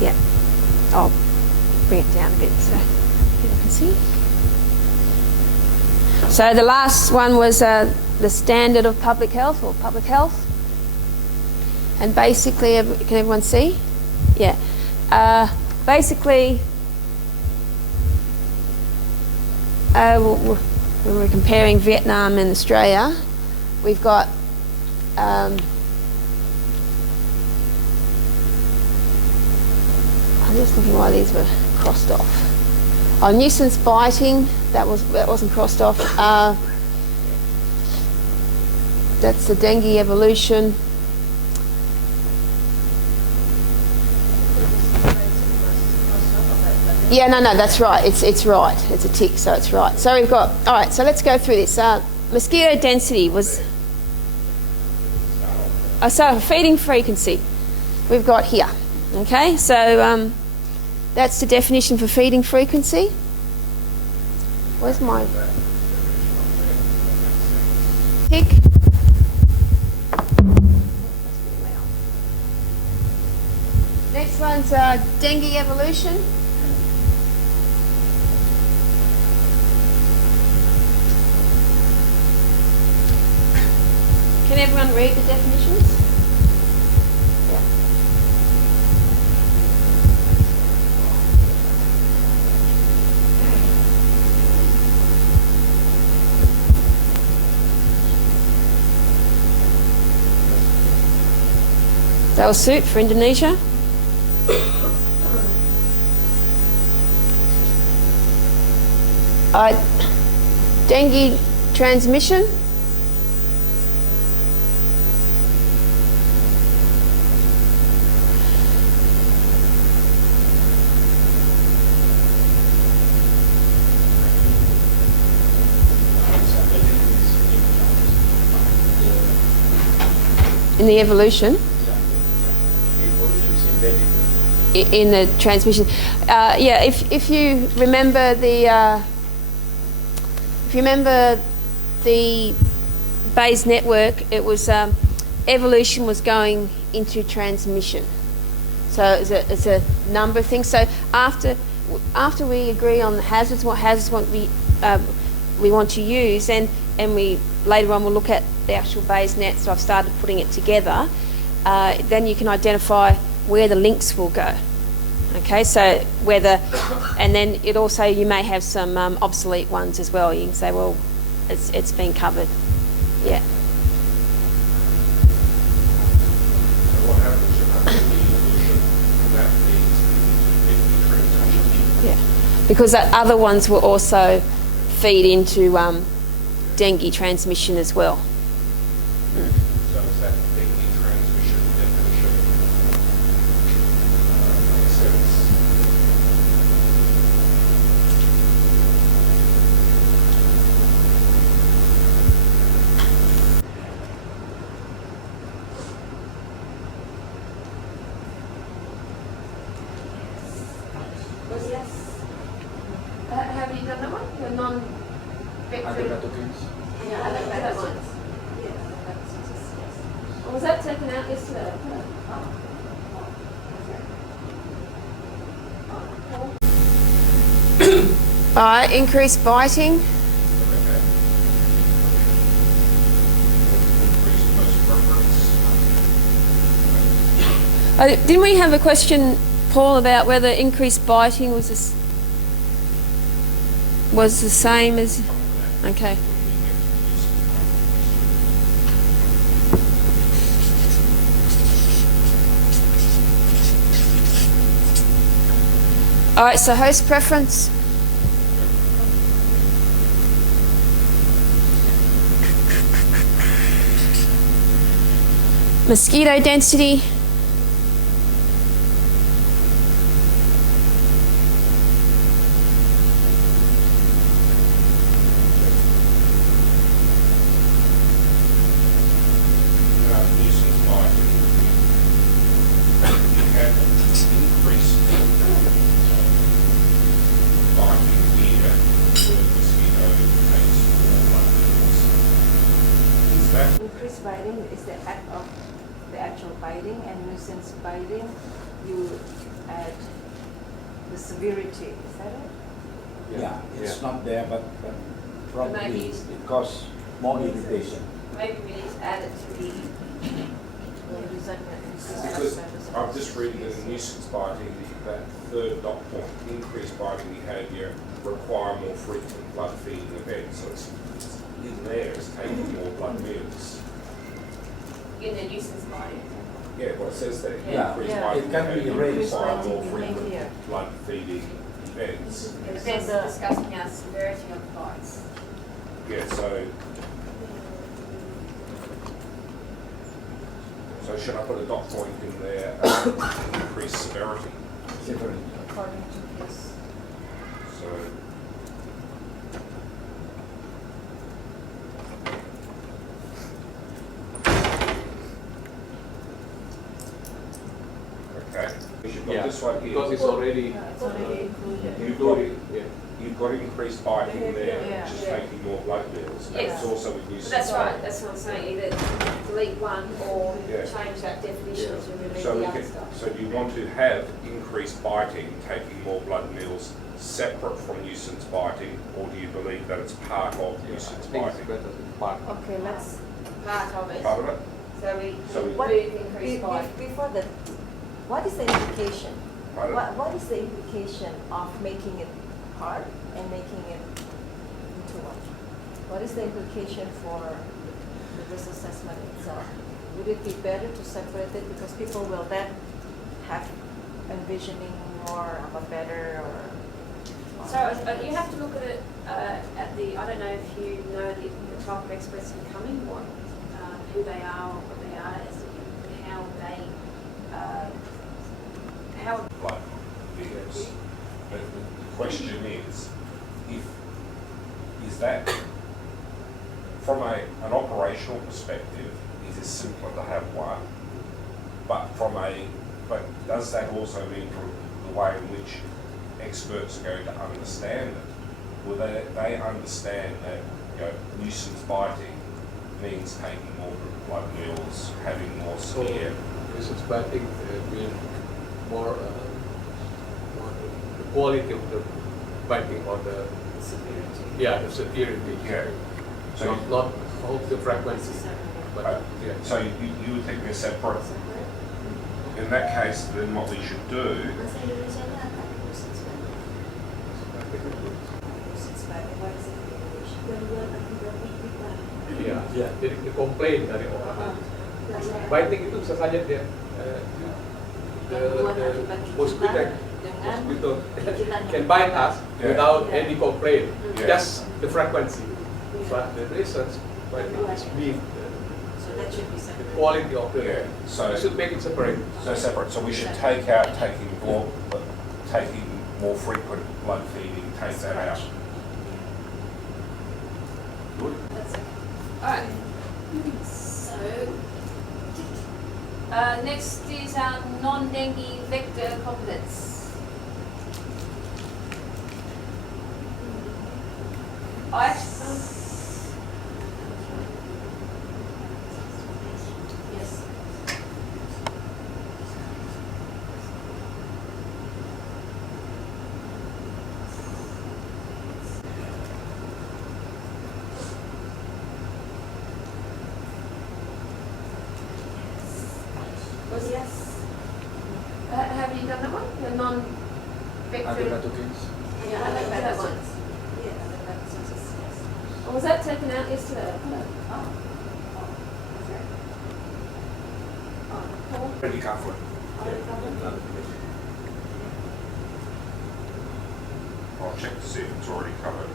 Yeah. I'll bring it down a bit so people can see. So the last one was the standard of public health or public health. And basically, can everyone see? Yeah. Basically, when we're comparing Vietnam and Australia, we've got I'm just looking why these were crossed off. Oh, nuisance biting, that wasn't crossed off. That's the dengue evolution. Yeah, no, that's right. It's right. It's a tick, so it's right. So we've got, all right, so let's go through this. Mosquito density was, so feeding frequency we've got here. Okay, so that's the definition for feeding frequency. Where's my tick? Next one's dengue evolution. Can everyone read the definitions? Yeah. That will suit for Indonesia. Dengue transmission. In the evolution. In the transmission, yeah. If you remember the Bayes network, it was evolution was going into transmission. So it's a number of things. So after we agree on the hazards, what hazards we want to use, and we later on we'll look at the actual Bayes net. So I've started putting it together. Then you can identify where the links will go. Okay, so and then it also, you may have some obsolete ones as well. You can say, well, it's been covered. Yeah. Yeah, because other ones will also feed into dengue transmission as well. Mm. So is that dengue transmission definition makes sense? Have you done that one? The non-vectory? Yeah, I like that one. Or was that taken out yesterday? Alright, increased biting. Okay. Increased most preference. Didn't we have a question, Paul, about whether increased biting was the same as... Okay. All right, so host preference. Mosquito density. Increased biting is the act of the actual biting, and nuisance biting, you add add the severity, is that it? Yeah, it's not there, but probably Maybe it causes more irritation. Maybe we need to add it to the, Because I'm just reading that in nuisance biting, that third dot point, increased biting behaviour require more frequent blood feeding events. So it's in there, it's taking more blood meals. in the nuisance body. Yeah, well, it says that Yeah, increased yeah. biting It can be behaviour erased. require Increased more biting frequent behaviour. blood feeding events. But So that's the- discussing our severity of bites. Yeah, so should I put a dot point in there, increased severity? Severity. According to this. So, okay, we should put Yeah, this one because here. it's already Yeah, it's already included. included, yeah. You've got increased biting there, Yeah. which is Yeah. taking more blood meals, but Yes. it's also with But nuisance. that's right, that's what I'm saying, either delete one or Yeah. change that definition to remove So the we other can, stuff. so do you want to have increased biting, taking more blood meals, separate from nuisance biting, or do you believe that it's part of I nuisance think it's biting? better than part. Okay, let's, Part of it, Part of it? so we So we- What- remove increased bite. before that, what is the implication? Pardon? What is the implication of making it part and making it into one? What is the implication for the risk assessment itself? Would it be better to separate it because people will then have envisioning more of a better or? So you have to look at it at the, I don't know if you know the type of experts incoming, what, who they are, or what they are, as to how they, how Blood meals. But the question is that from an operational perspective, it is simpler to have one, but but does that also mean from the way in which experts are going to understand it? Will they understand that, nuisance biting means taking more blood meals, having more So severe? this is biting being more, the quality of the biting or the the severity. Yeah. So Not the frequency, but yeah. So you would think they're separate? In that case, then what we should do, Bahasa Indonesianya apa? Nuisance biting. What is it in English? Gangguan akibat pikiran. Iya. Yeah. Jadi komplain dari orang. Biting itu bisa saja dia Gangguan the akibat mosquito gigitan dengan mosquito gigitan can yang bite us Yeah. without Yeah. any complaint, Yeah. just the frequency. But the research biting is being So that should be the separate. quality of the. Yeah, so- we should make it separate. so separate, so we should take out taking more frequent blood feeding, take that out. Good? That's okay. Alright. So, next is our non-dengue vector competence. Yes. Was yes. Have you done that one? The non-vector? Yeah, I like that one. Yeah, that's Or was that taken out yesterday? Oh. Okay. Oh, Paul? Already covered. I'll check to see if it's already covered.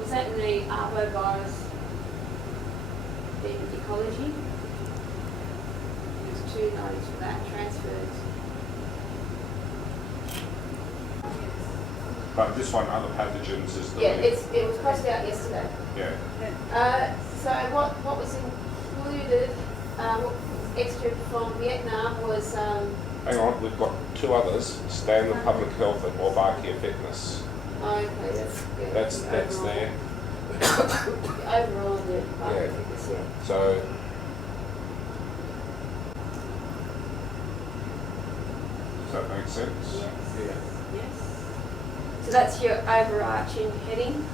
Was that in the arbovirus in ecology? There's two notes for that, transfers. But this one, other pathogens, is the. Yeah, it was crossed out yesterday. Yeah, So what was included, extra from Vietnam was Hang on, we've got two others, Standard Public Health and Wabakea Fitness. Oh, okay, that's good. That's The there. overall, the Yeah. So, does that make sense? Yes. Yeah. Yes. So that's your overarching heading.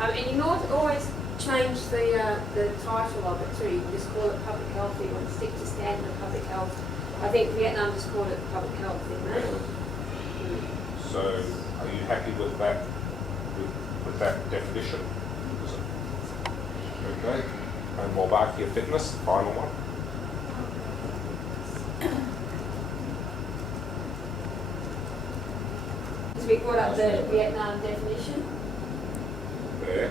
And you can always change the title of it too. You can just call it public health. You want to stick to standard of public health. I think Vietnam just called it public health, didn't they? So, are you happy with that, with that definition? Okay. And Wabakea Fitness, the final one. So we brought up the Vietnam definition. There.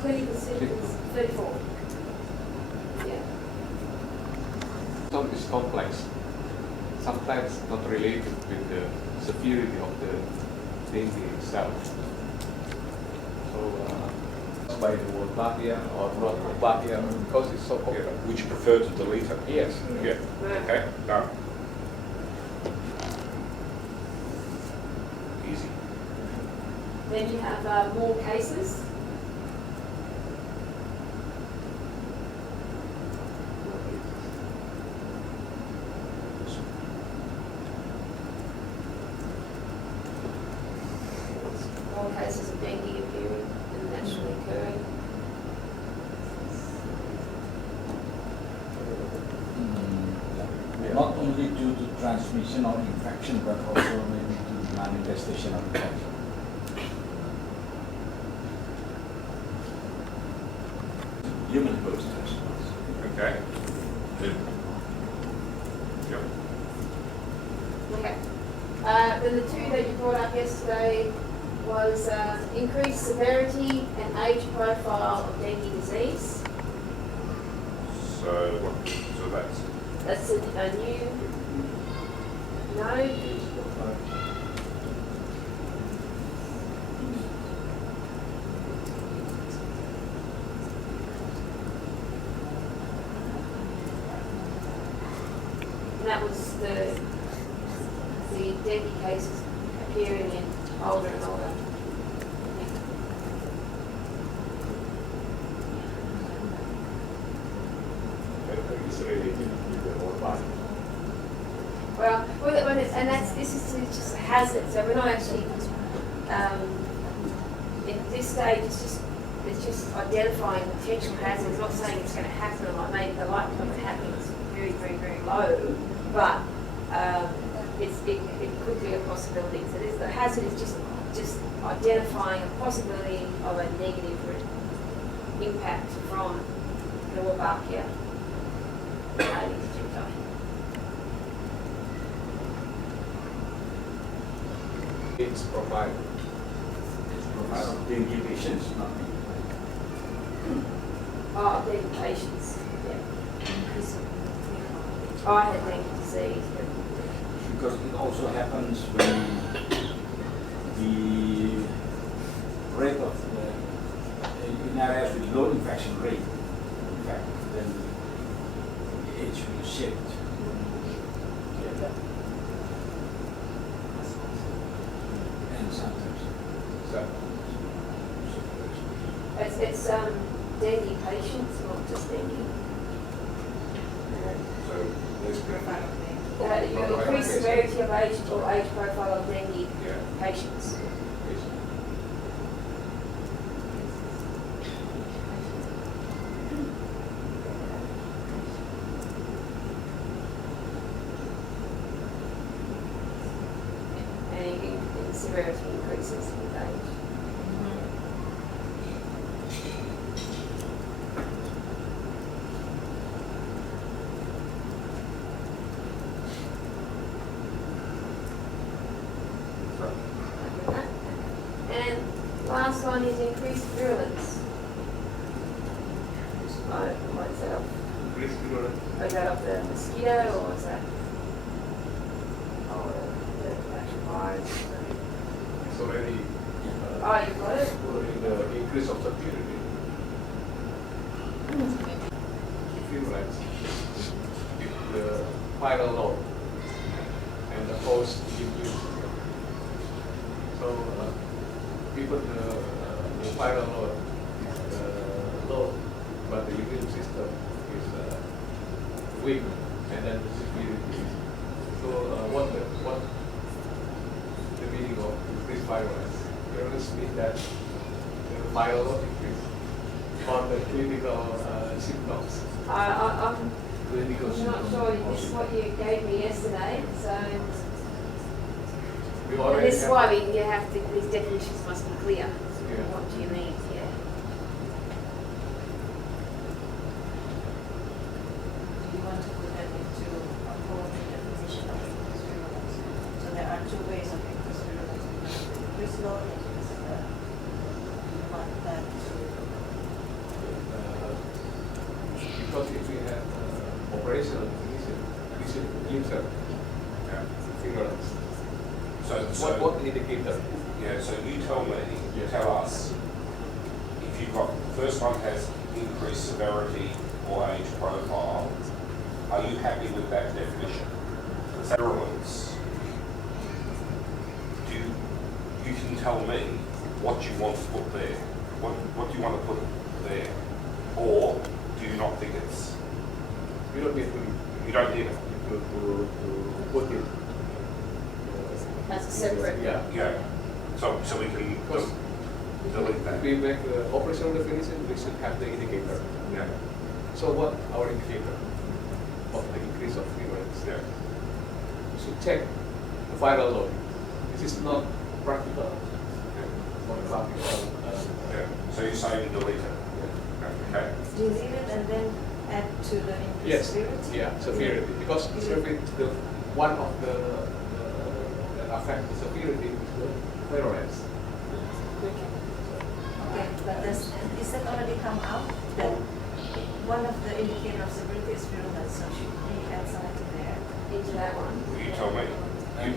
Clinical symptoms, 34. Yeah. Some is complex. Sometimes not related with the severity of the dengue itself. So by the word Wabakea or not Wabakea because it's so Yeah. complex. Would you prefer to delete it? Yes. Yeah. Okay, done. Easy. Then you have more cases. More cases of dengue appearing and naturally occurring. Not only due to transmission or infection, but also maybe to manifestation of infection. Human host transmission. Okay. Good. Yep. Okay. Then the two that you brought up yesterday was increased severity and age profile of dengue disease. So, so That's a new node. And that was the dengue cases appearing in older and older. It's related with the whole body. This is just a hazard. So we're not actually in this stage. It's just identifying potential hazards. It's not saying it's going to happen or not. Maybe the likelihood of it happening is very, very, very low, but it could be a possibility. So the hazard is just identifying a possibility of a negative impact from the Wabakea Aedes aegypti. It's provided. Dengue patients, not Oh, dengue patients. Yeah. I had dengue disease, but because it also happens when the rate of in areas with low infection rate, in fact, then the age will shift. And sometimes. So, it's dengue patients, not just dengue. So, there's You increase severity of age or age profile of dengue yeah. patients. And in severity increases with age. And last one is increased virulence. What is that? increased virulence. Is that of the mosquito or is that the actual virus? It's already Oh, you got it? in the increase of severity. Virulence. If the viral load and the host immune. So even the viral load is low, but the immune system is weak, and then the severity. So what the meaning of increased virulence? Virulence means that the viral load increase on the clinical symptoms. I'm Clinical not symptoms. sure this is what you gave me yesterday, so We and already this is have- why you have to, these definitions must be clear. Yeah. What do you mean? Yeah. Do you want to put that into a whole new definition of increased virulence? So there are two ways of increased virulence. The increased load and increased you want that to Because if we have operational definition, we should insert virulence. So, What indicator? yeah, so you tell me, you Yeah. tell us, if you've got, the first one has increased severity or age profile, are you happy with that definition? Because virulence, you can tell me what you want to put there. What do you want to put there? Or do you not think it's, We don't need you don't need it? to put it. As a separate. Yeah. Yeah, so we can Because delete if that. we make the operational definition, we should have the indicator. Yeah, So what our indicator of the increase of virulence? yeah. We should check the viral load. This is not practical. Not practical. Yeah, so you're saying delete it? Okay. delete it and then add to the Yes. increased severity? Yeah, severity. Because severity, the one of the that affect the severity is the virulence. Okay, but is that already come out? That one of the indicator of severity is virulence, so should we add something there? Into that one. You tell me. And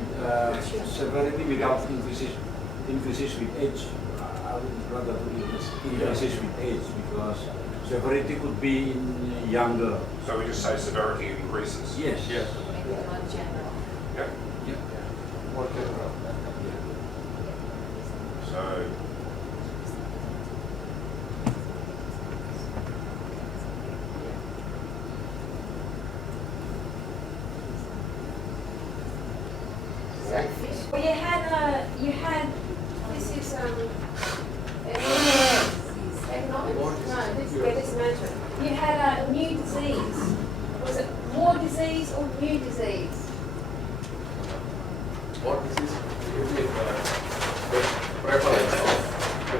severity without increases with age. I would rather put it as increases with age because severity could be in younger. So we just say severity increases? Yes. Yes. Make it more general. Yep. Yeah. More general. So, Well, you had, this is, economics? No, this management. You had a new disease. Was it more disease or new disease? Or this is usually the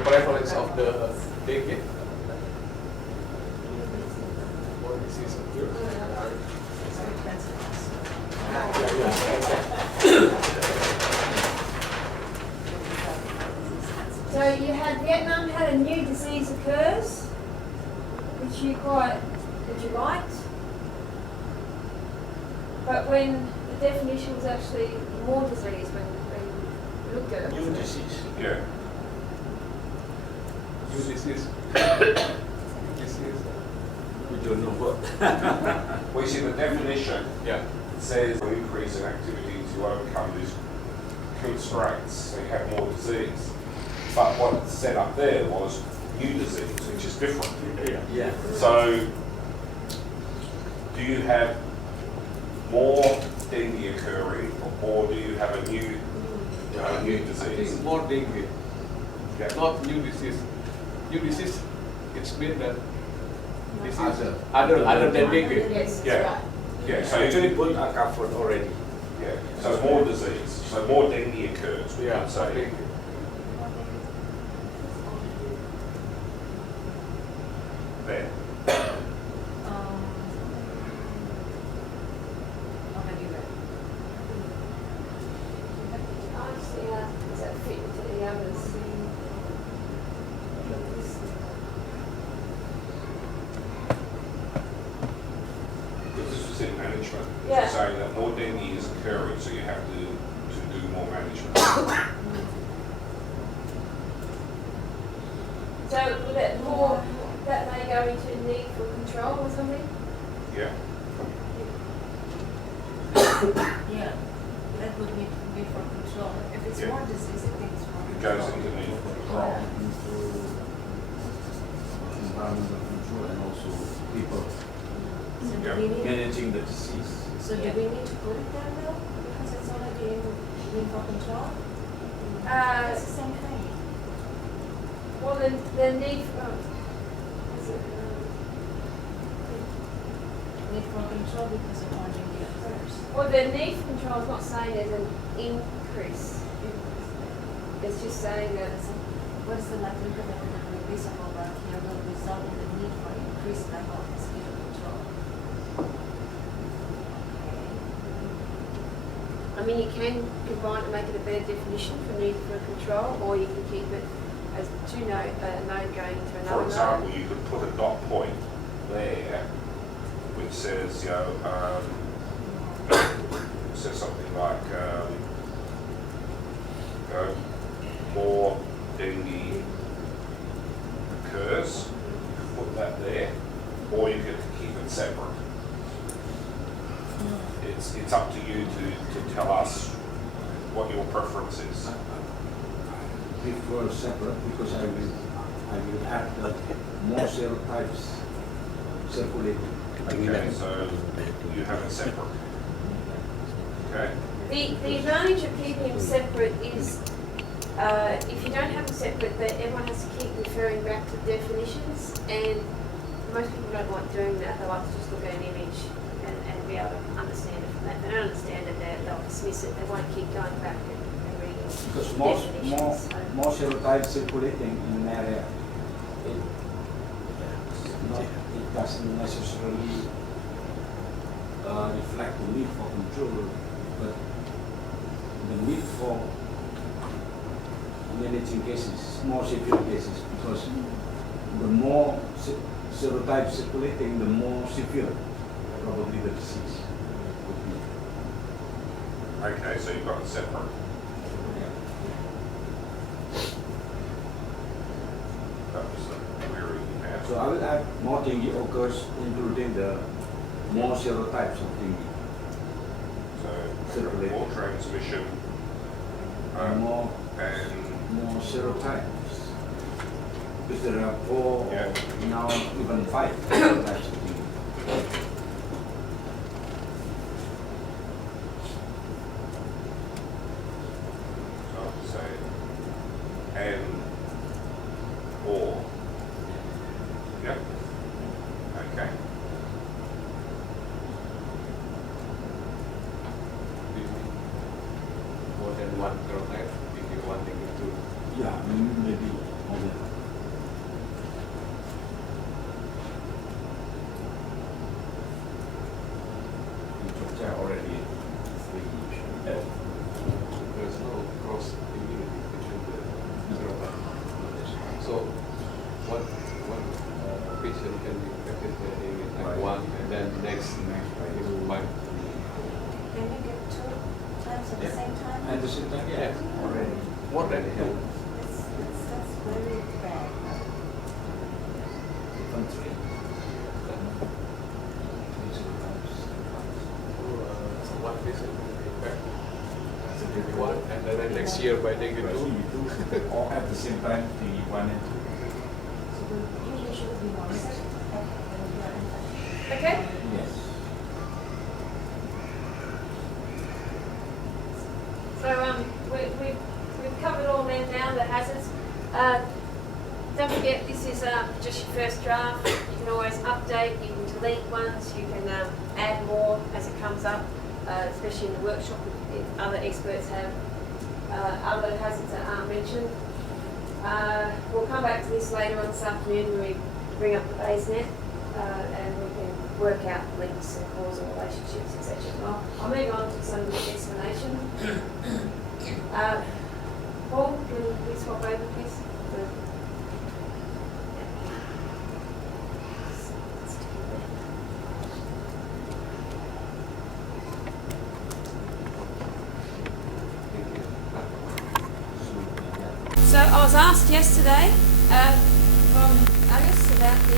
prevalence of the dengue. Or disease occurs. So that's it. So you had Vietnam had a new disease occurs, which you liked. But when the definition was actually more disease, when you looked at it. New disease. yeah. New disease. Disease. We don't know what. Well, you see, the definition Yeah. says an increase in activity to overcome these constraints, so you have more disease. But what it said up there was new disease, which is different. Yeah. So, do you have more dengue occurring, or do you have a new I disease? think more dengue, Yeah. not new disease. New disease, it's mean that this is Other. other than dengue. Yes, that's Yeah. right. Yeah, so Actually, both are covered already. yeah, so more disease, so more dengue occurs. we Yeah, would say. dengue. There. Already read. I see how does that fit into the others? Because this was in management, Yeah. it's saying that more dengue is occurring, so you have to do more management. So would that more, that may go into need for control or something? Yeah. Yeah, that would be for control. If it's Yeah. more disease, I think it's more It control. goes into need for control. into environmental control and also people So do Yeah. we need, managing the disease. so do we need to put it there though? Because it's already in for control? It's the same thing. Well, the need for, is it, Need for control because of RGD occurs. well, the need for control is not saying there's an increase. It's just saying that it's What is the likelihood that the release of Obamacare will result in the need for increased level of mosquito control? I mean, you can combine and make it a better definition for need for control, or you can keep it as two node going to For another example, node. you could put a dot point there, which says, you know, says something like, you know, more dengue occurs. You could put that there, or you could keep it separate. It's up to you to tell us what your preference is. Prefer separate because I will add that more serotypes circulating. Okay, so you have it separate. Okay. The advantage of keeping them separate is if you don't have them separate, that everyone has to keep referring back to definitions, and most people don't like doing that. They like to just look at an image and be able to understand it from that. If they don't understand it, they'll dismiss it. They won't keep going back and reading Because more definitions. serotypes circulating in an area, it doesn't necessarily reflect the need for control, but the need for managing cases, more severe cases, because the more serotypes circulating, the more severe probably the disease would be. Okay, so you've got it separate. That was the query you had. So I will add more dengue occurs, including the more serotypes of dengue. So more transmission More and serotypes. Because there are 4, Yeah. now even 5 serotypes of dengue. so I'll say and or. Yeah. Okay. More than one serotype, if you want them to. Yeah, maybe more than that. In Jogja already 3. There's no cross immunity between the serotypes. So one patient can be infected with type 1 and then next is 1. Can you get 2 times at the Yeah. same time? At the same time, yeah, already. More than hell. That's very bad. Even 3. 3 serotypes. So one patient will be infected with 1 and then next year by dengue 2. Or at the same time, the 1 and 2. So we usually should be more sick when we are infected. Okay. Yes. So we've covered all them now, the hazards. Don't forget, this is just your first draft. You can always update, you can delete ones, you can add more as it comes up, especially in the workshop if other experts have other hazards that aren't mentioned. We'll come back to this later on this afternoon when we bring up the BaseNet and we can work out links and causal relationships, etc. Well, I'll move on to some of the explanation. Paul, can we swap over, please? So I was asked yesterday from Alice about the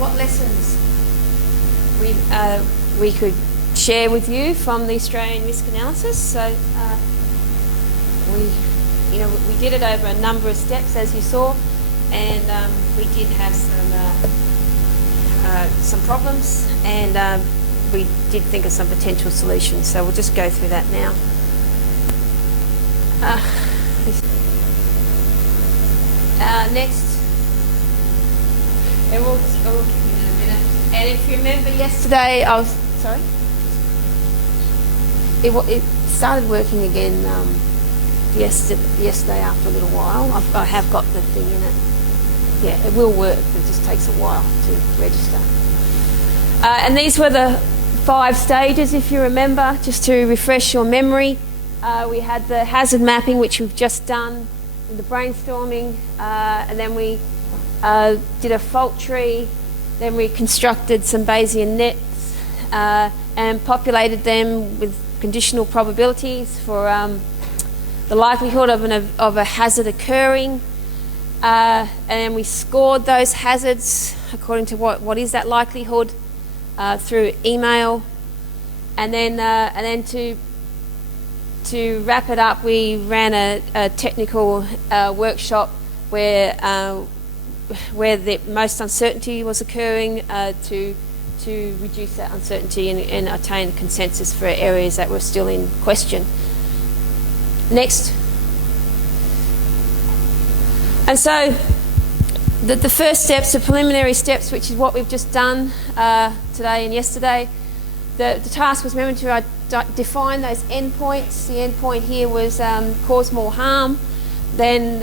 what lessons we could share with you from the Australian Risk Analysis. So we did it over a number of steps, as you saw, and we did have some problems, and we did think of some potential solutions. So we'll just go through that now. Next, and we'll keep it in a minute. And if you remember yesterday, I was sorry. It started working again yesterday after a little while. I have got the thing in it. Yeah, it will work. It just takes a while to register. And these were the 5 stages, if you remember, just to refresh your memory. We had the hazard mapping, which we've just done in the brainstorming, and then we did a fault tree, then we constructed some Bayesian nets and populated them with conditional probabilities for the likelihood of a hazard occurring, and we scored those hazards according to what is that likelihood through email, and then to wrap it up, we ran a technical workshop where the most uncertainty was occurring to reduce that uncertainty and attain consensus for areas that were still in question. Next. And so the first steps, the preliminary steps, which is what we've just done today and yesterday, the task was remember to define those endpoints. The endpoint here was cause more harm than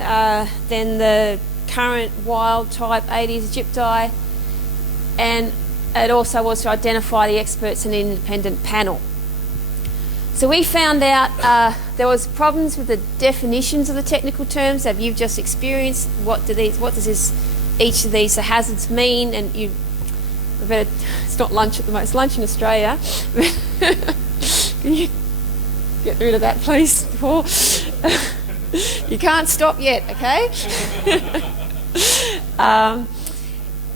the current wild type Aedes aegypti, and it also was to identify the experts in an independent panel. So we found out there was problems with the definitions of the technical terms that you've just experienced. What does each of these hazards mean? And it's not lunch at the moment. It's lunch in Australia. Can you get rid of that, please, Paul? You can't stop yet, okay?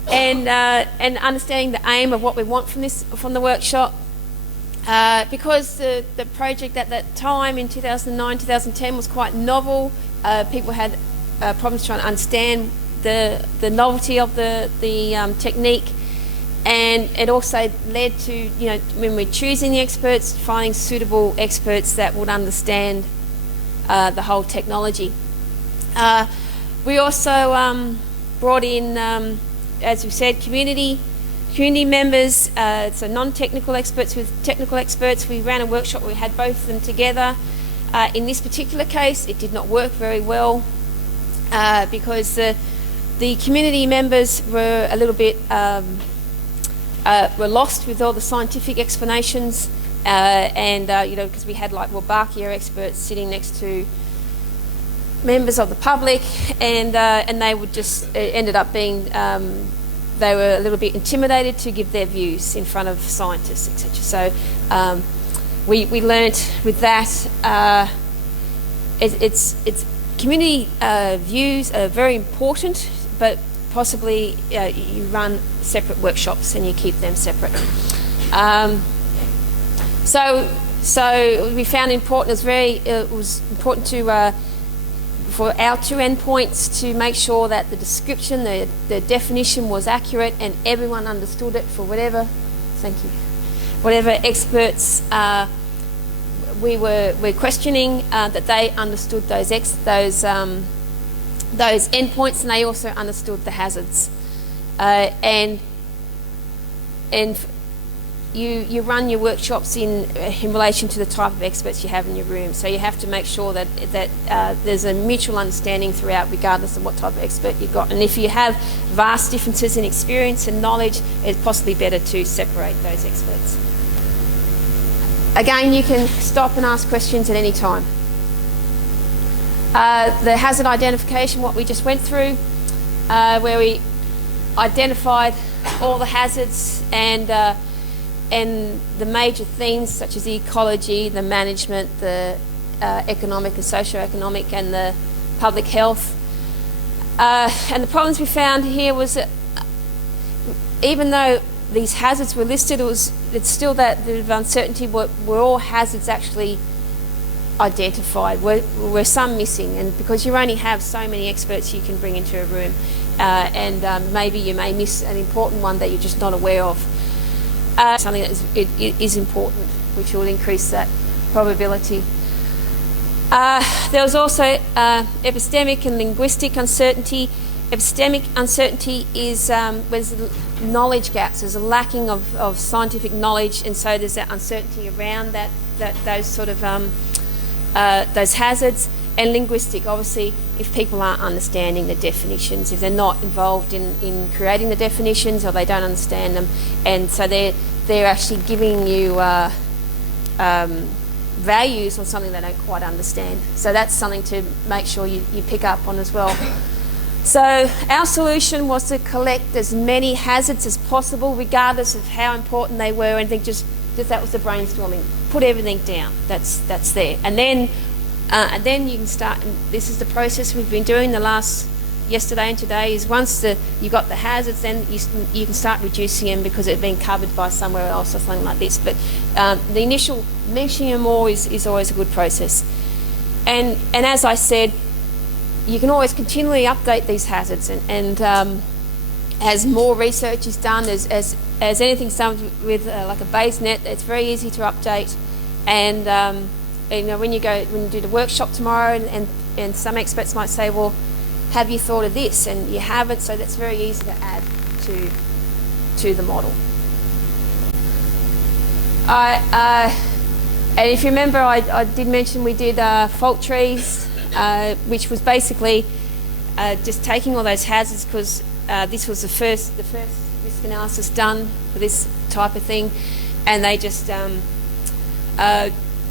And understanding the aim of what we want from the workshop. Because the project at that time in 2009, 2010 was quite novel, people had problems trying to understand the novelty of the technique, and it also led to, when we're choosing the experts, finding suitable experts that would understand the whole technology. We also brought in, as we said, community members, so non-technical experts with technical experts. We ran a workshop where we had both of them together. In this particular case, it did not work very well because the community members were a little bit were lost with all the scientific explanations, and because we had like Wolbachia experts sitting next to members of the public, and they would just it ended up being they were a little bit intimidated to give their views in front of scientists, etc. So we learnt with that it's community views are very important, but possibly you run separate workshops and you keep them separate. So we found important. It was important to for our 2 endpoints to make sure that the description, the definition was accurate and everyone understood it for whatever experts we're questioning, that they understood those endpoints, and they also understood the hazards. And you run your workshops in relation to the type of experts you have in your room. So you have to make sure that there's a mutual understanding throughout, regardless of what type of expert you've got. And if you have vast differences in experience and knowledge, it's possibly better to separate those experts. Again, you can stop and ask questions at any time. The hazard identification, what we just went through, where we identified all the hazards and the major themes such as the ecology, the management, the economic and socio-economic, and the public health. And the problems we found here was that even though these hazards were listed, it was it's still that bit of uncertainty. Were all hazards actually identified? Were some missing? And because you only have so many experts you can bring into a room, and maybe you may miss an important one that you're just not aware of. Something that is important, which will increase that probability. There was also epistemic and linguistic uncertainty. Epistemic uncertainty is when there's knowledge gaps, there's a lacking of scientific knowledge, and so there's that uncertainty around those sort of those hazards. And linguistic, obviously, if people aren't understanding the definitions, if they're not involved in creating the definitions, or they don't understand them, and so they're actually giving you values on something they don't quite understand. So that's something to make sure you pick up on as well. So our solution was to collect as many hazards as possible, regardless of how important they were, and think just that was the brainstorming. Put everything down. That's there, and then you can start. And this is the process we've been doing the last yesterday and today. Is once you've got the hazards, then you can start reducing them because it's been covered by somewhere else or something like this. But the initial mentioning them all is always a good process. And as I said, you can always continually update these hazards, and as more research is done, as anything's done with like a BaseNet, it's very easy to update. And you know, when you do the workshop tomorrow, and some experts might say, well, have you thought of this? And you haven't, so that's very easy to add to the model. And if you remember, I did mention we did fault trees, which was basically just taking all those hazards, because this was the first risk analysis done for this type of thing, and they just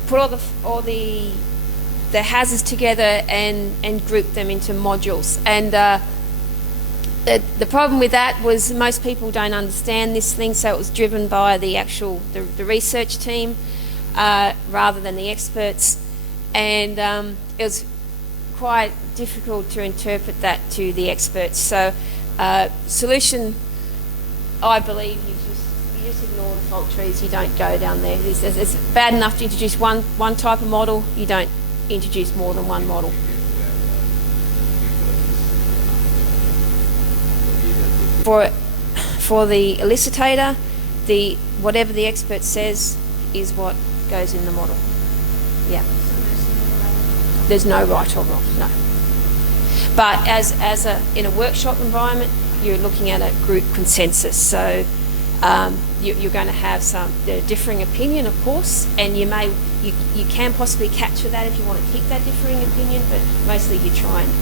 put all the hazards together and group them into modules. And the problem with that was most people don't understand this thing, so it was driven by the research team rather than the experts, and it was quite difficult to interpret that to the experts. So solution, I believe, you just ignore the fault trees. You don't go down there. It's bad enough to introduce one type of model. You don't introduce more than one model. For the elicitator, whatever the expert says is what goes in the model. Yeah. There's no right or wrong, no. But in a workshop environment, you're looking at a group consensus. So you're going to have the differing opinion, of course, and you can possibly capture that if you want to keep that differing opinion, but mostly you try and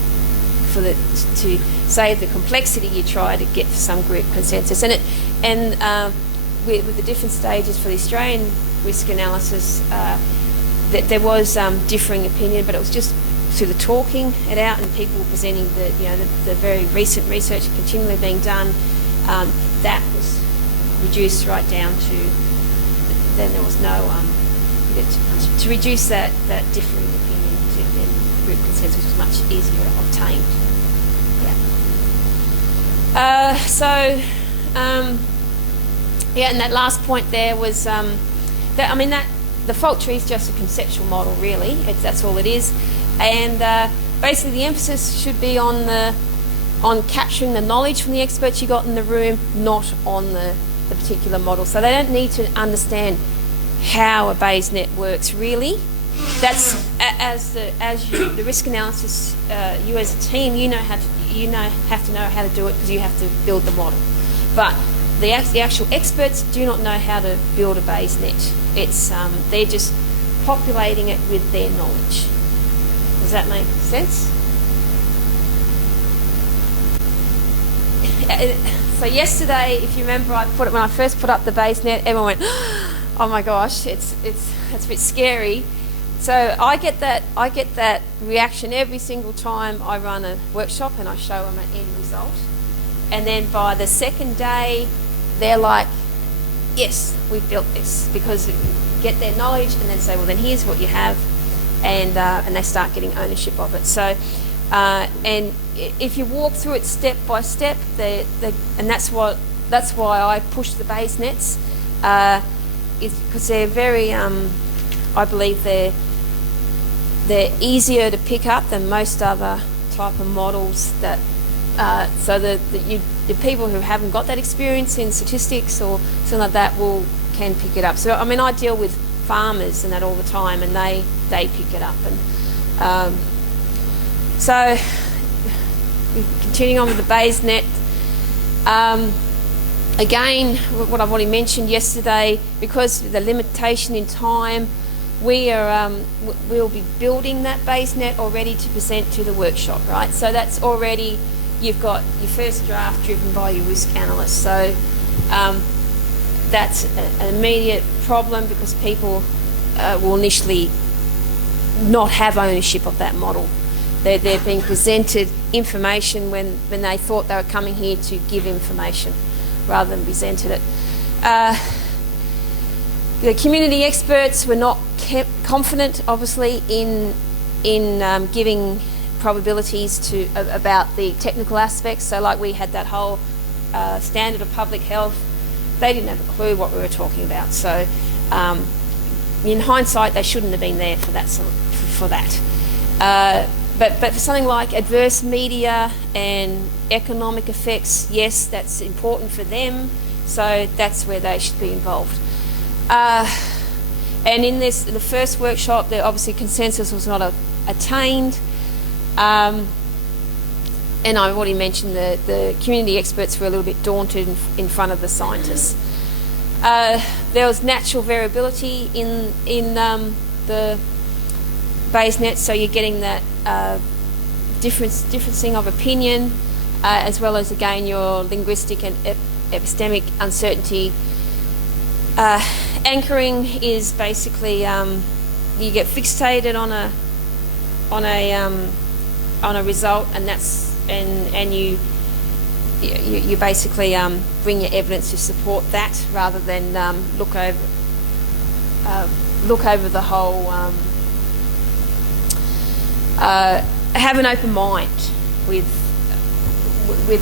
to save the complexity, you try to get some group consensus. And with the different stages for the Australian risk analysis, that there was differing opinion, but it was just through the talking it out and people presenting the very recent research continually being done. That was reduced right down to, then there was no to reduce that differing opinion to then group consensus was much easier obtained. And that last point there was that the fault tree is just a conceptual model, really. That's all it is, and basically the emphasis should be on capturing the knowledge from the experts you got in the room, not on the particular model. So they don't need to understand how a BaseNet works, really. That's the risk analysis. You as a team, have to know how to do it because you have to build the model. But the actual experts do not know how to build a BaseNet. It's they're just populating it with their knowledge. Does that make sense? So yesterday, if you remember, when I first put up the BaseNet, everyone went, "Oh my gosh, it's a bit scary." So I get that reaction every single time I run a workshop and I show them an end result. And then by the second day, they're like, yes, we've built this, because get their knowledge and then say, well, then here's what you have, and they start getting ownership of it. So, and if you walk through it step by step, and that's why I push the BaseNets. because they're very, I believe they're easier to pick up than most other type of models that, so the people who haven't got that experience in statistics or something like that can pick it up. So I mean, I deal with farmers and that all the time, and they pick it up. And so continuing on with the BayesNet, again, what I've already mentioned yesterday, because of the limitation in time, we'll be building that BayesNet already to present to the workshop, right? So that's already, you've got your first draft driven by your risk analyst. So that's an immediate problem because people will initially not have ownership of that model. They're being presented information when they thought they were coming here to give information rather than presented it. The community experts were not confident, obviously, in giving probabilities about the technical aspects. So like we had that whole standard of public health, they didn't have a clue what we were talking about. So in hindsight, they shouldn't have been there for that. But for something like adverse media and economic effects, yes, that's important for them. So that's where they should be involved. And in the first workshop, there obviously consensus was not attained. And I've already mentioned the community experts were a little bit daunted in front of the scientists. There was natural variability in the BayesNet, so you're getting that differencing of opinion, as well as, again, your linguistic and epistemic uncertainty. Anchoring is basically you get fixated on a result, and you basically bring your evidence to support that rather than look over the whole. Have an open mind with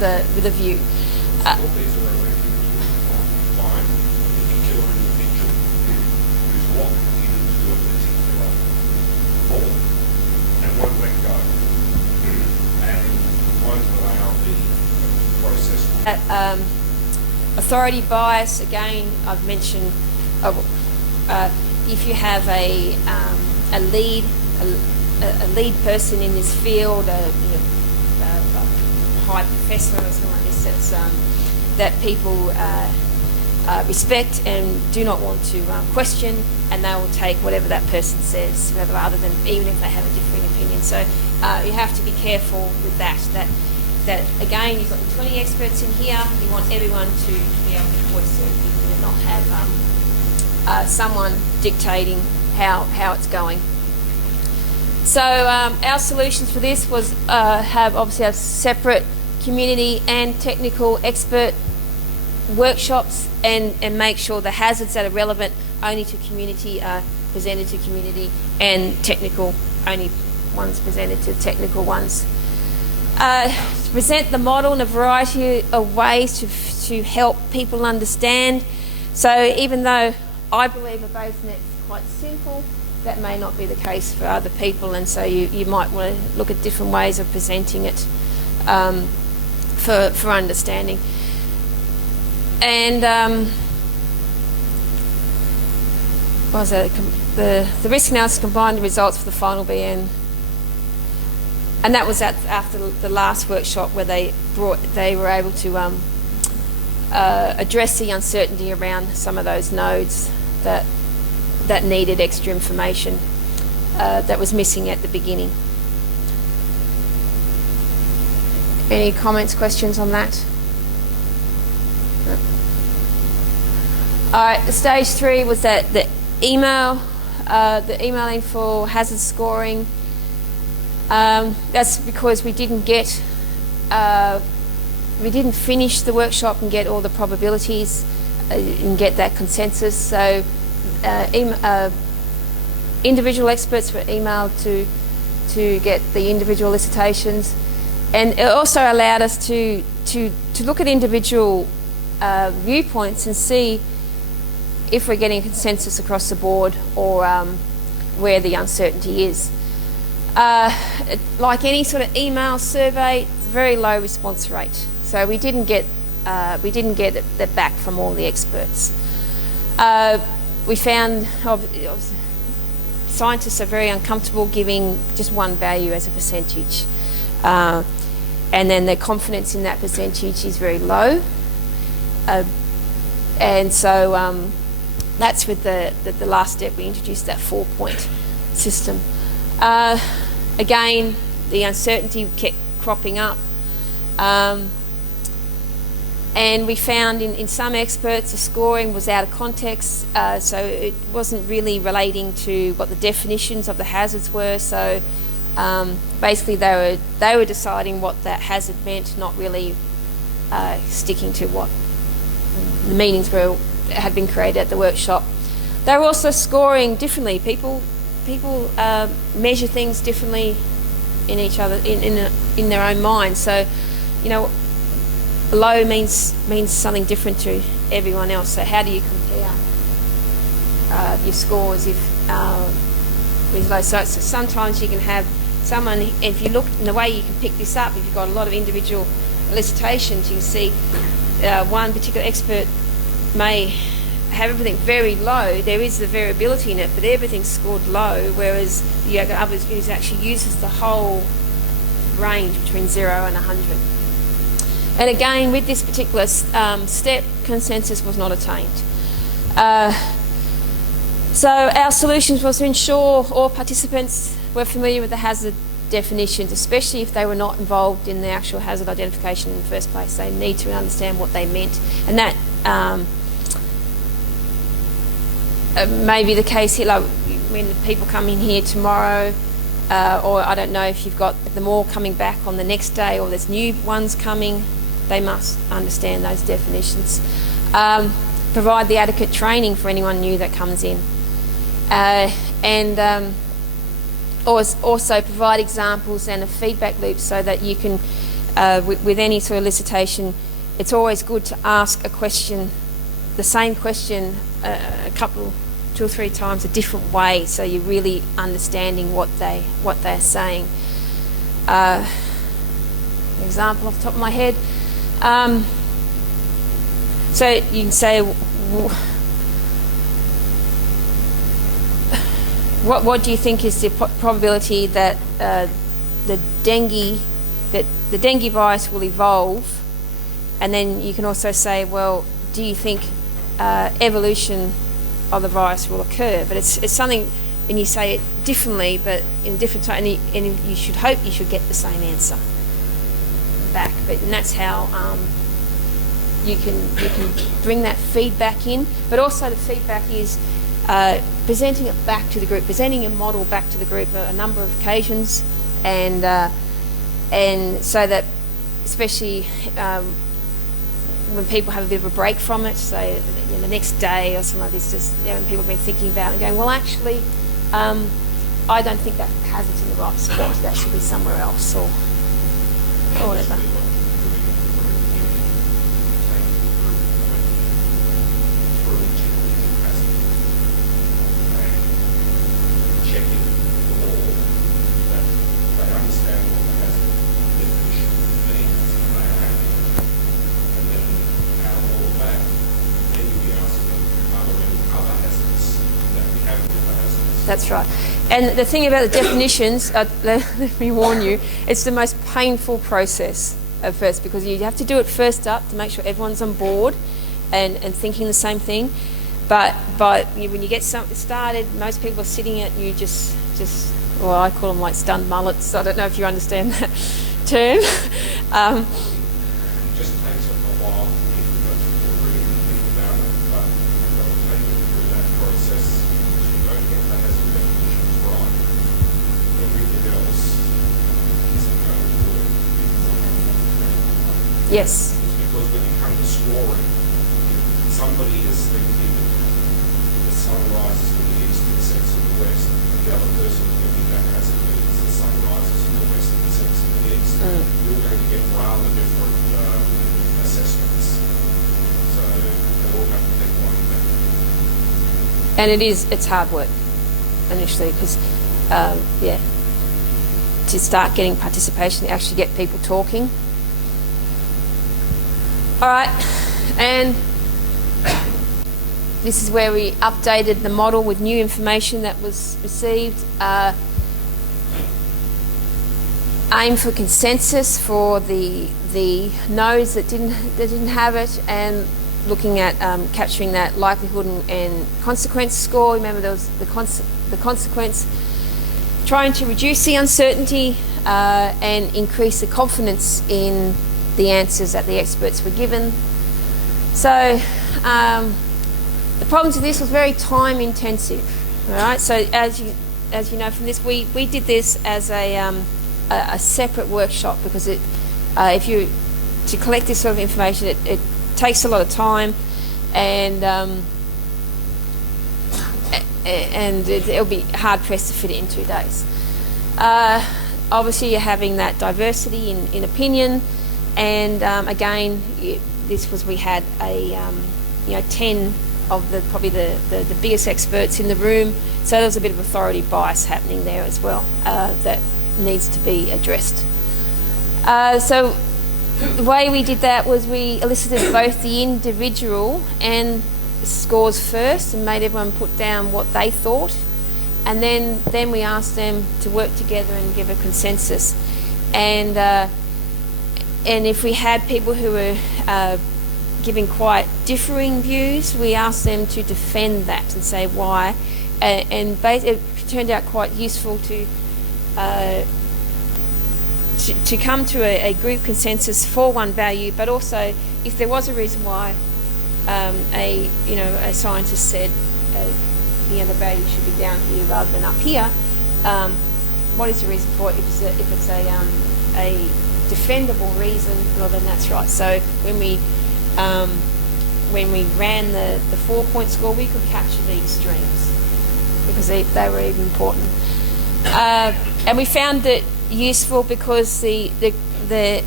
a view. What these are refugees will find a particular individual who's locked into a particular form and won't let go, and won't allow the process. Authority bias, again, I've mentioned. If you have a lead person in this field, a high professor or something like this, that people respect and do not want to question, and they will take whatever that person says, rather than even if they have a differing opinion. So you have to be careful with that. That again, you've got the 20 experts in here. You want everyone to be able to voice their opinion and not have someone dictating how it's going. So our solutions for this was have separate community and technical expert workshops, and make sure the hazards that are relevant only to community are presented to community, and technical only ones presented to technical ones. Present the model in a variety of ways to help people understand. So even though I believe a BayesNet is quite simple, that may not be the case for other people, and so you might want to look at different ways of presenting it for understanding. And what was that? The risk analysis combined the results for the final BN, and that was after the last workshop where they were able to address the uncertainty around some of those nodes that needed extra information that was missing at the beginning. Any comments, questions on that? No. All right, stage 3 was that the emailing for hazard scoring. That's because we didn't finish the workshop and get all the probabilities and get that consensus. So individual experts were emailed to get the individual elicitations, and it also allowed us to look at individual viewpoints and see if we're getting a consensus across the board or where the uncertainty is. Like any sort of email survey, it's a very low response rate. So we didn't get it back from all the experts. We found scientists are very uncomfortable giving just one value as a percentage. And then their confidence in that percentage is very low. And so that's with the last step. We introduced that 4-point system. Again, the uncertainty kept cropping up. And we found in some experts the scoring was out of context, so it wasn't really relating to what the definitions of the hazards were. So basically they were deciding what that hazard meant, not really sticking to what the meanings had been created at the workshop. They were also scoring differently. People measure things differently in each other in their own mind. So, you know, low means something different to everyone else. So how do you compare your scores if with low? So sometimes you can have someone, if you look in the way you can pick this up, if you've got a lot of individual elicitations, you can see one particular expert may have everything very low. There is the variability in it, but everything's scored low, whereas the others actually uses the whole range between 0 and 100. And again, with this particular step, consensus was not attained. So our solutions was to ensure all participants were familiar with the hazard definitions, especially if they were not involved in the actual hazard identification in the first place. They need to understand what they meant. And that may be the case here, like when people come in here tomorrow, or I don't know if you've got them all coming back on the next day or there's new ones coming, they must understand those definitions. Provide the adequate training for anyone new that comes in. And also provide examples and a feedback loop so that you can, with any sort of elicitation, it's always good to ask a question, the same question two or three times a different way, so you're really understanding what they're saying. An example off the top of my head. So you can say, what do you think is the probability that the dengue virus will evolve? And then you can also say, well, do you think evolution of the virus will occur? But it's something, and you say it differently, but in different time, and you should hope you should get the same answer back. And that's how you can bring that feedback in. But also the feedback is presenting it back to the group, presenting a model back to the group a number of occasions, and so that especially when people have a bit of a break from it, say the next day or something like this, just when people have been thinking about it and going, well, actually, I don't think that hazard's in the right spot. That should be somewhere else, or whatever. That's right. And the thing about the definitions, let me warn you, it's the most painful process at first, because you have to do it first up to make sure everyone's on board and thinking the same thing. But when you get something started, most people are sitting at you just well, I call them like stunned mullets. I don't know if you understand that term. Just takes a while to really think about it, but it'll take you through that process. You don't get the hazard definitions right. Everything else isn't going to work. Yes. It's because when you come to scoring, somebody is thinking the sun rises to the east and sets in the west. The other person is thinking that hazard means the sun rises in the west and sets in the east. You're going to get rather different assessments. So they all have to take one thing. And it's hard work initially because, to start getting participation, to actually get people talking. All right, and this is where we updated the model with new information that was received. Aim for consensus for the nodes that didn't have it, and looking at capturing that likelihood and consequence score. Remember, there was the consequence, trying to reduce the uncertainty and increase the confidence in the answers that the experts were given. So the problems with this was very time intensive. All right, so as you know from this, we did this as a separate workshop because to collect this sort of information, it takes a lot of time, and it'll be hard pressed to fit it in 2 days. Obviously, you're having that diversity in opinion, and again, we had 10 of the biggest experts in the room, so there was a bit of authority bias happening there as well that needs to be addressed. So the way we did that was we elicited both the individual and the scores first and made everyone put down what they thought, and then we asked them to work together and give a consensus. And if we had people who were giving quite differing views, we asked them to defend that and say why, and it turned out quite useful to come to a group consensus for one value, but also if there was a reason why a scientist said the value should be down here rather than up here, what is the reason for it? If it's a defendable reason, well then that's right. So when we ran the 4-point score, we could capture the extremes because they were even important, and we found it useful because the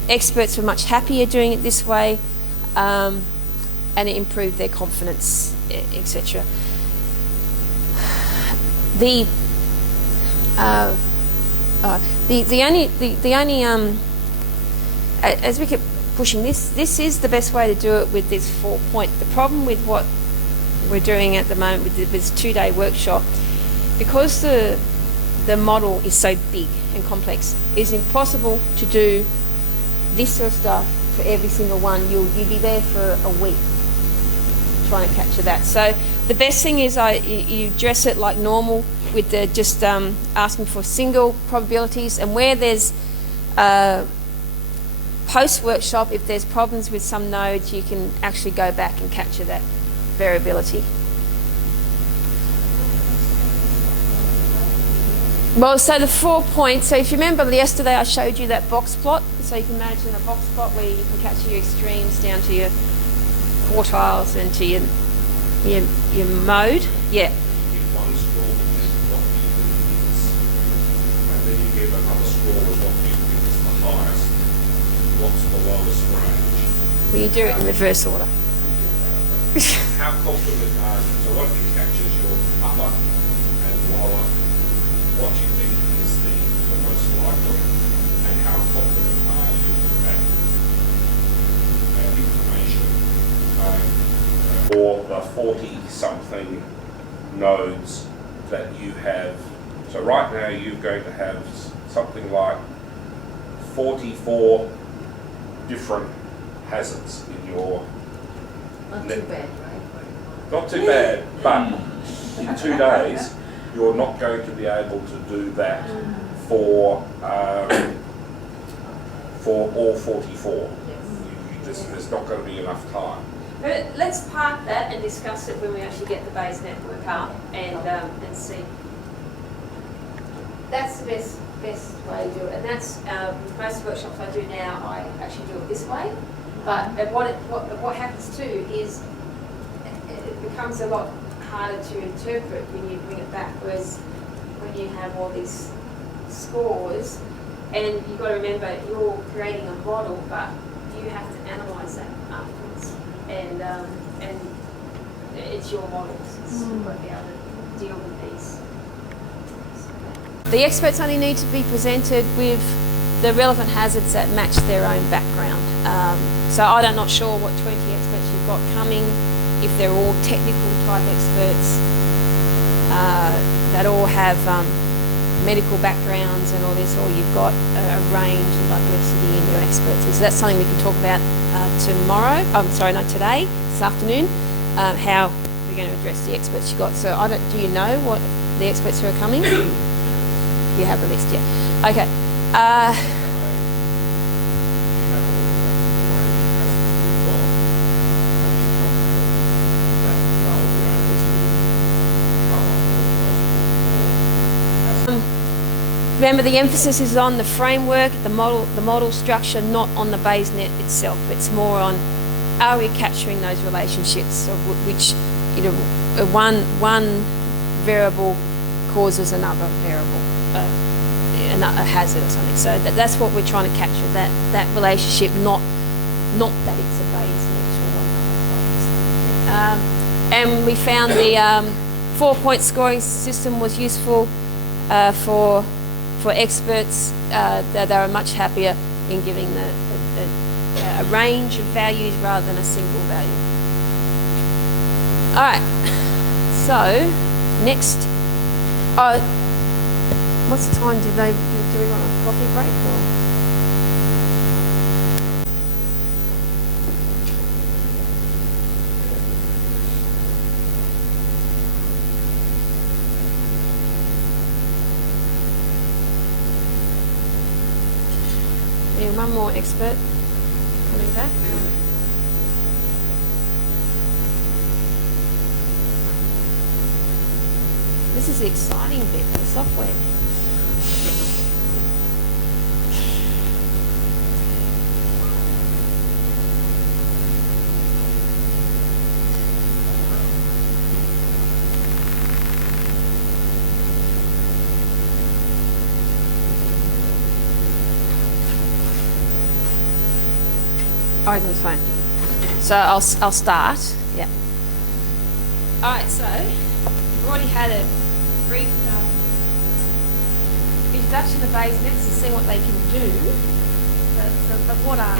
experts were much happier doing it this way, and it improved their confidence, etc. The only as we kept pushing this is the best way to do it with this 4-point. The problem with what we're doing at the moment with this 2-day workshop, because the model is so big and complex, it's impossible to do this sort of stuff for every single one. You'd be there for a week trying to capture that. So the best thing is you dress it like normal with just asking for single probabilities, and where there's post-workshop, if there's problems with some nodes, you can actually go back and capture that variability. Well, so the 4 points, so if you remember yesterday I showed you that box plot, so you can imagine a box plot where you can capture your extremes down to your quartiles and to your mode. Yeah. You give one score which is what you think is, and then you give another score with what you think is the highest, what's the lowest range. Well, you do it in reverse order. How confident are you? So what captures your upper and lower, what you think is the most likely, and how confident are you with that information for the 40-something nodes that you have. So right now you're going to have something like 44 different hazards in your Not too bad, right? Not too bad, but in 2 days you're not going to be able to do that for all 44. There's not going to be enough time. But let's park that and discuss it when we actually get the Bayes network up and see. That's the best way to do it, and that's most workshops I do now. I actually do it this way, but what happens too is it becomes a lot harder to interpret when you bring it back. Whereas when you have all these scores, and you've got to remember you're creating a model, but you have to analyse that afterwards, and it's your model. So it's got to be able to deal with these. The experts only need to be presented with the relevant hazards that match their own background. So I'm not sure what 20 experts you've got coming, if they're all technical type experts that all have medical backgrounds and all this, or you've got a range of diversity in your experts. So that's something we can talk about today, this afternoon, how we're going to address the experts you've got. So do you know what the experts who are coming? You have a list, yeah. Okay. Remember, the emphasis is on the framework, the model structure, not on the BayesNet itself. It's more on, are we capturing those relationships of which, one variable causes another variable, a hazard or something. So that's what we're trying to capture, that relationship, not that it's a BayesNet or another. And we found the 4-point scoring system was useful for experts. That they were much happier in giving a range of values rather than a single value. All right, so next, what's the time? Do we want a coffee break or? One more expert coming back. This is the exciting bit, the software. Oh, it's on the phone. So I'll start. Yeah. All right. So we've already had a brief introduction to BayesNets to see what they can do. But what are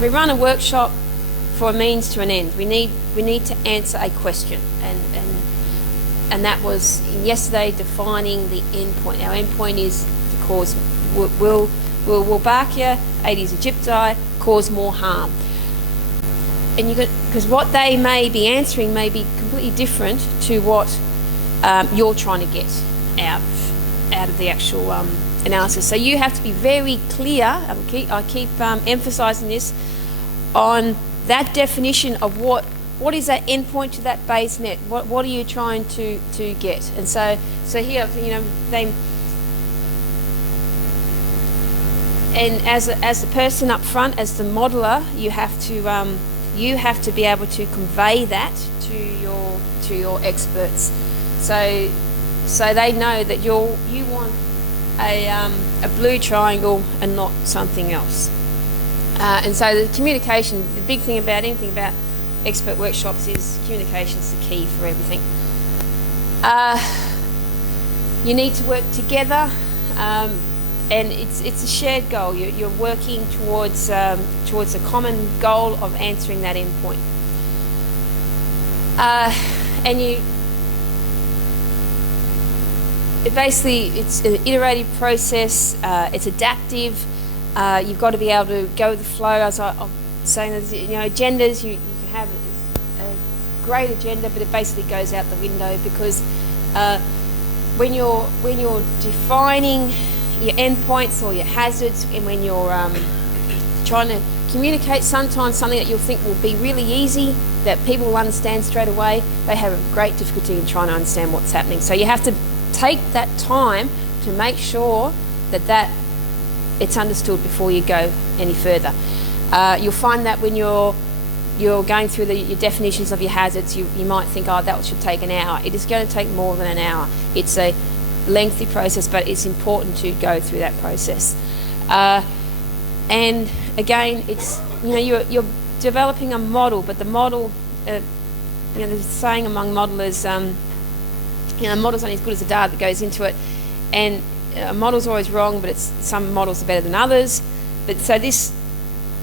they? We run a workshop for a means to an end. We need to answer a question, and that was yesterday defining the endpoint. Our endpoint is to cause, will Wolbachia, Aedes aegypti, cause more harm? And because what they may be answering may be completely different to what you're trying to get out of the actual analysis. So you have to be very clear. I keep emphasising this on that definition of what is that endpoint to that BayesNet? What are you trying to get? And so here, and as the person up front, as the modeler, you have to be able to convey that to your experts, so they know that you want a blue triangle and not something else. And so the communication, the big thing about anything about expert workshops is communication's the key for everything. You need to work together, and it's a shared goal. You're working towards a common goal of answering that endpoint. And it's an iterative process. It's adaptive. You've got to be able to go with the flow. As I'm saying, agendas you can have a great agenda, but it basically goes out the window because when you're defining your endpoints or your hazards, and when you're trying to communicate sometimes something that you'll think will be really easy, that people will understand straight away, they have a great difficulty in trying to understand what's happening. So you have to take that time to make sure that it's understood before you go any further. You'll find that when you're going through your definitions of your hazards, you might think, oh, that should take an hour. It is going to take more than an hour. It's a lengthy process, but it's important to go through that process. And again, it's you're developing a model, but the model, there's a saying among modelers, a model's only as good as the data that goes into it, and a model's always wrong, but some models are better than others. But so this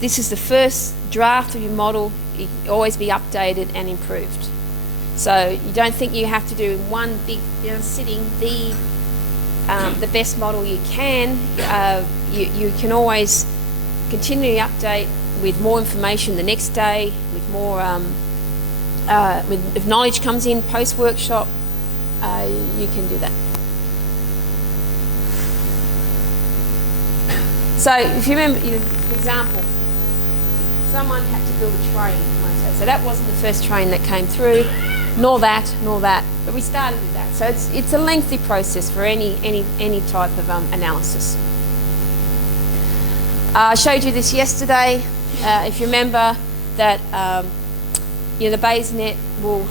is the first draft of your model. It can always be updated and improved. So you don't think you have to do in one big sitting the best model you can. You can always continually update with more information the next day, with more if knowledge comes in post-workshop, you can do that. So if you remember, for example, someone had to build a train, so that wasn't the first train that came through, nor that, but we started with that. So it's a lengthy process for any type of analysis. I showed you this yesterday. If you remember that, the BayesNet will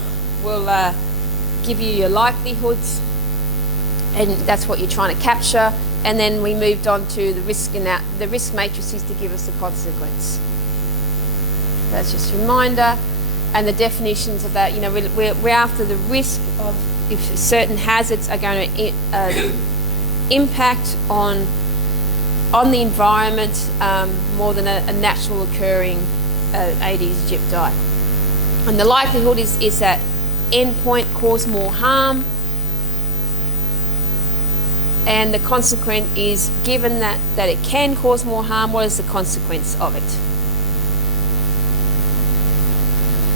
give you your likelihoods, and that's what you're trying to capture. And then we moved on to the risk matrices to give us the consequence. That's just a reminder, and the definitions of that. We're after the risk of if certain hazards are going to impact on the environment more than a natural occurring Aedes aegypti. And the likelihood is that endpoint cause more harm, and the consequence is, given that it can cause more harm, what is the consequence of it?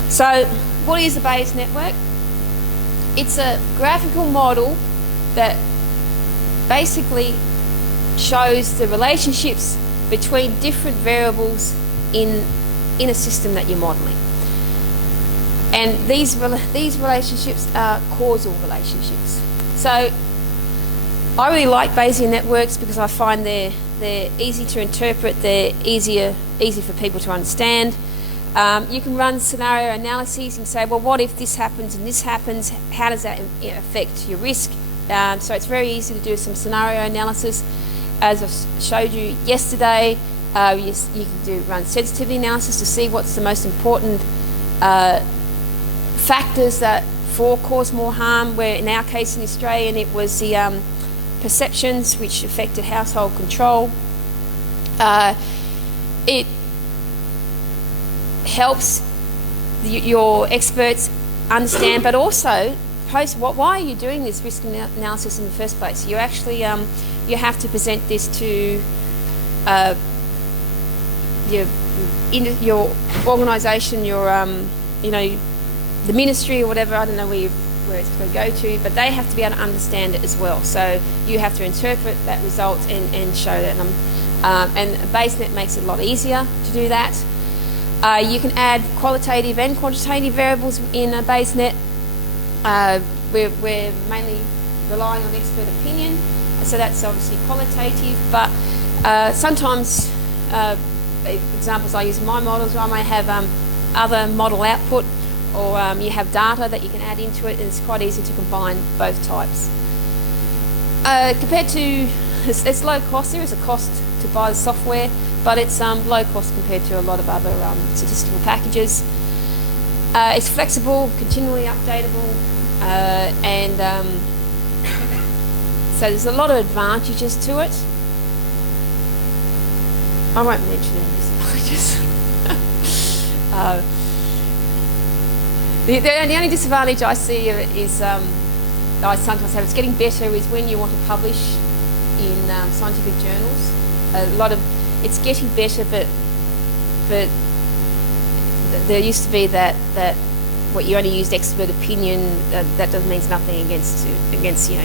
So what is the Bayes network? It's a graphical model that basically shows the relationships between different variables in a system that you're modelling. And these relationships are causal relationships. So I really like Bayesian networks because I find they're easy to interpret, they're easy for people to understand. You can run scenario analyses and say, well, what if this happens and this happens? How does that affect your risk? So it's very easy to do some scenario analysis. As I showed you yesterday, you can run sensitivity analysis to see what's the most important factors that cause more harm, where in our case in Australia, and it was the perceptions which affected household control. It helps your experts understand, but also why are you doing this risk analysis in the first place? You actually you have to present this to your organisation, the ministry or whatever. I don't know where it's going to go to, but they have to be able to understand it as well. So you have to interpret that result and show that. And BayesNet makes it a lot easier to do that. You can add qualitative and quantitative variables in a BayesNet. We're mainly relying on expert opinion, so that's obviously qualitative, but sometimes examples I use in my models, I may have other model output, or you have data that you can add into it, and it's quite easy to combine both types. Compared to, it's low cost. There is a cost to buy the software, but it's low cost compared to a lot of other statistical packages. It's flexible, continually updatable, and so there's a lot of advantages to it. I won't mention any disadvantages. The only disadvantage I see of it is, I sometimes have, it's getting better, is when you want to publish in scientific journals. It's getting better, but there used to be that what you only used expert opinion. That means nothing against your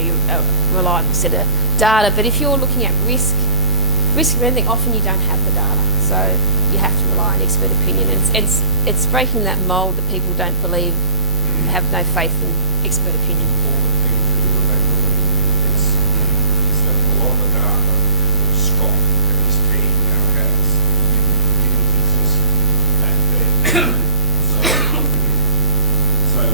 reliable set of data. But if you're looking at risk of anything, often you don't have the data, so you have to rely on expert opinion. And it's breaking that mould that people don't believe, have no faith in expert opinion. All the things to do with that is that a lot of the data that Scott and his team now has didn't exist back then.